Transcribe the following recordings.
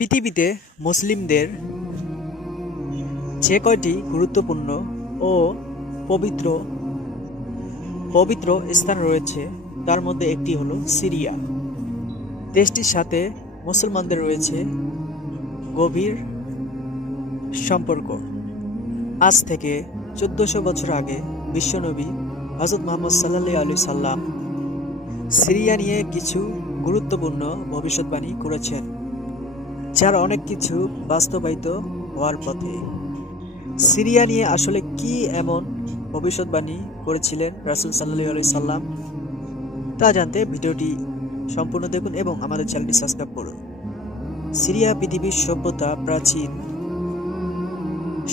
পৃথিবীতে মুসলিমদের যে কয়টি গুরুত্বপূর্ণ ও পবিত্র পবিত্র স্থান রয়েছে তার মধ্যে একটি হলো সিরিয়া। দেশটির সাথে মুসলমানদের রয়েছে গভীর সম্পর্ক। আজ থেকে 1400 বছর আগে বিশ্বনবী হযরত মুহাম্মদ সাল্লাল্লাহু আলাইহি সাল্লাম সিরিয়া নিয়ে কিছু গুরুত্বপূর্ণ ভবিষ্যৎবাণী করেছেন, যার অনেক কিছু বাস্তবায়িত হওয়ার পথে। সিরিয়া নিয়ে আসলে কি এমন ভবিষ্যৎবাণী করেছিলেন রাসূল সাল্লাল্লাহু আলাইহি সাল্লাম, তা জানতে ভিডিওটি সম্পূর্ণ দেখুন এবং আমাদের চ্যানেলটি সাবস্ক্রাইব করুন। সিরিয়া পৃথিবীর সভ্যতা প্রাচীন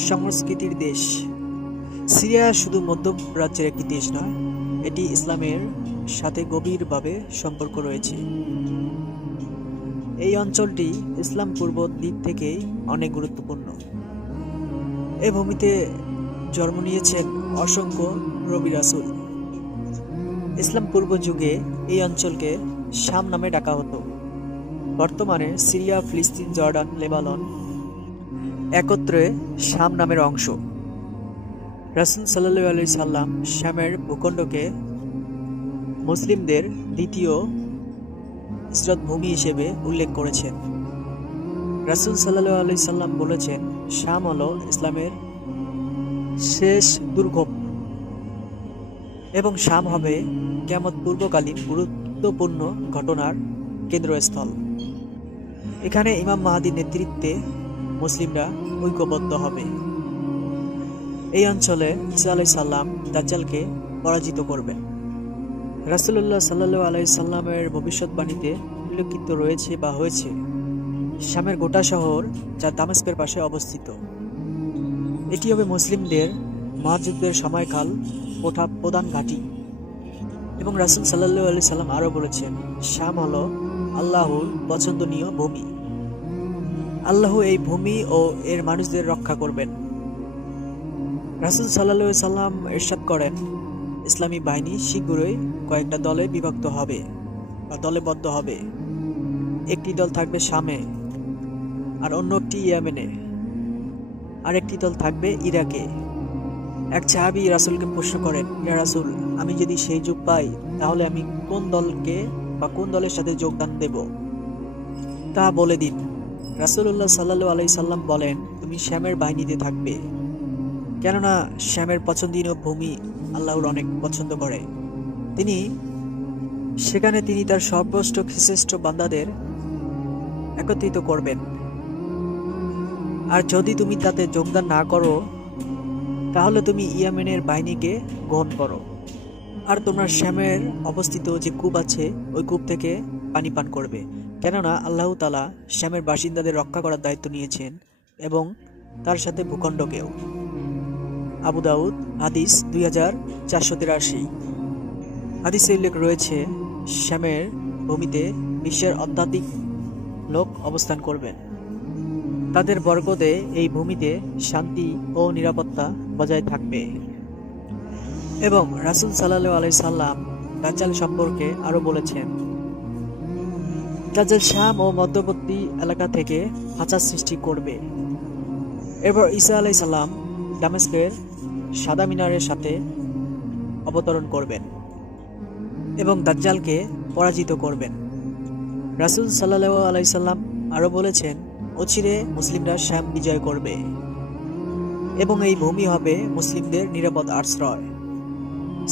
সংস্কৃতির দেশ। সিরিয়া শুধু মধ্যপ্রাচ্যের একটি দেশ নয়, এটি ইসলামের সাথে গভীরভাবে সম্পর্ক রয়েছে। এই অঞ্চলটি ইসলাম পূর্ব দিক থেকে অনেক গুরুত্বপূর্ণ। এই ভূমিতে জন্ম নিয়েছেন অসংখ্য নবী রাসূল। ইসলাম পূর্ব যুগে এই অঞ্চলকে শাম নামে ডাকা হতো। বর্তমানে সিরিয়া, ফিলিস্তিন, জর্ডান, লেবানন একত্রে শাম নামের অংশ। রাসূল সাল্লাল্লাহু আলাইহি সাল্লাম শামের ভূখণ্ডকে মুসলিমদের দ্বিতীয় হিজরত ভূমি হিসেবে উল্লেখ করেছেন। রাসূল সাল্লাল্লাহু আলাইহি সাল্লাম বলেছেন, শাম হলো ইসলামের শেষ দুর্গ এবং শাম হবে কিয়ামত পূর্বকালীন গুরুত্বপূর্ণ ঘটনার কেন্দ্রস্থল। এখানে ইমাম মাহদীর নেতৃত্বে মুসলিমরা ঐক্যবদ্ধ হবে। এই অঞ্চলে ঈসা আলাইহিস সালাম দাজ্জালকে পরাজিত করবেন। রাসূলুল্লাহ সাল্লাল্লাহু আলাইহি সাল্লামের ভবিষ্যৎবাণীতে উল্লেখিত রয়েছে বা হয়েছে শামের গোটা শহর, যা দামেস্কের পাশে অবস্থিত। এটি হবে মুসলিমদের মহাযুদ্ধের সময়কাল প্রধান ঘাঁটি। এবং রাসূল সাল্লাল্লাহু আলাইহি সাল্লাম আরও বলেছেন, শাম হলো আল্লাহর পছন্দনীয় ভূমি। আল্লাহ এই ভূমি ও এর মানুষদের রক্ষা করবেন। রাসূল সাল্লাল্লাহু আলাইহি সাল্লাম ইরশাদ করেন, ইসলামী বাহিনী শীঘ্রই কয়েকটা দলে বিভক্ত হবে বা দলেবদ্ধ হবে। একটি দল থাকবে শামে, আর অন্যটি ইয়েমেনে, আর একটি দল থাকবে ইরাকে। এক সাহাবী রাসূলকে প্রশ্ন করেন, ইয়া রাসূল, আমি যদি সেই যুগ পাই তাহলে আমি কোন দলকে বা কোন দলের সাথে যোগদান দেব, তা বলে দিন। রাসূলুল্লাহ সাল্লাল্লাহু আলাইহি সাল্লাম বলেন, তুমি শ্যামের বাহিনীতে থাকবে, কেননা শ্যামের পছন্দনীয় ভূমি আল্লাহর অনেক পছন্দ করে। সেখানে তিনি তার সর্বশ্রেষ্ঠ বান্দাদের একত্রিত করবেন। আর যদি তুমি তাতে যোগদান না করো তাহলে তুমি ইয়েমেনের বাহিনীকে গ্রহণ করো, আর তোমরা শ্যামের অবস্থিত যে কূপ আছে ওই কূপ থেকে পানি পান করবে, কেননা আল্লাহ তাআলা শ্যামের বাসিন্দাদের রক্ষা করার দায়িত্ব নিয়েছেন এবং তার সাথে ভূখণ্ডকেও। আবু দাউদ হাদিস 2483। হাদিসে উল্লেখ রয়েছে, শ্যামের ভূমিতে বিশ্বের অত্যাধিক লোক অবস্থান করবেন। তাদের বরকতে এই ভূমিতে শান্তি ও নিরাপত্তা বজায় থাকবে। এবং রাসূল সাল্লাল্লাহু আলাইহি সাল্লাম দাজ্জাল সম্পর্কে আরো বলেছেন, দাজ্জাল শাম ও মধ্যবর্তী এলাকা থেকে ফাসাদ সৃষ্টি করবে। এরপর ঈসা আলাইহিস সালাম দামেস্কের সাদা মিনারের সাথে অবতরণ করবেন এবং দাজ্জালকে পরাজিত করবেন। রাসূল সাল্লাল্লাহু আলাইহি সাল্লাম আরো বলেছেন, অচিরে মুসলিমরা শাম বিজয় করবে এবং এই ভূমি হবে মুসলিমদের নিরাপদ আশ্রয়।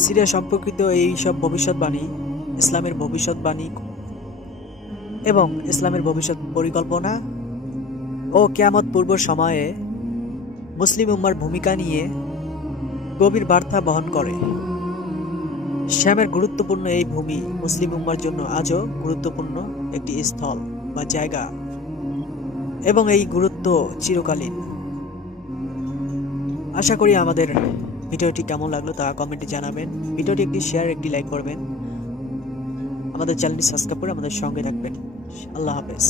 সিরিয়া সম্পর্কিত এই সব ভবিষ্যৎবাণী ইসলামের ভবিষ্যৎবাণী এবং ইসলামের ভবিষ্যৎ পরিকল্পনা ও কিয়ামত পূর্ব সময়ে মুসলিম উম্মার ভূমিকা নিয়ে গভীর বার্তা বহন করে। শ্যামের গুরুত্বপূর্ণ এই ভূমি মুসলিম উম্মার জন্য আজও গুরুত্বপূর্ণ একটি স্থল বা জায়গা এবং এই গুরুত্ব চিরকালীন। আশা করি আমাদের ভিডিওটি কেমন লাগলো তা কমেন্টে জানাবেন। ভিডিওটি একটি শেয়ার, একটি লাইক করবেন। আমাদের চ্যানেলটি সাবস্ক্রাইব করে আমাদের সঙ্গে থাকবেন। আল্লাহ হাফেজ।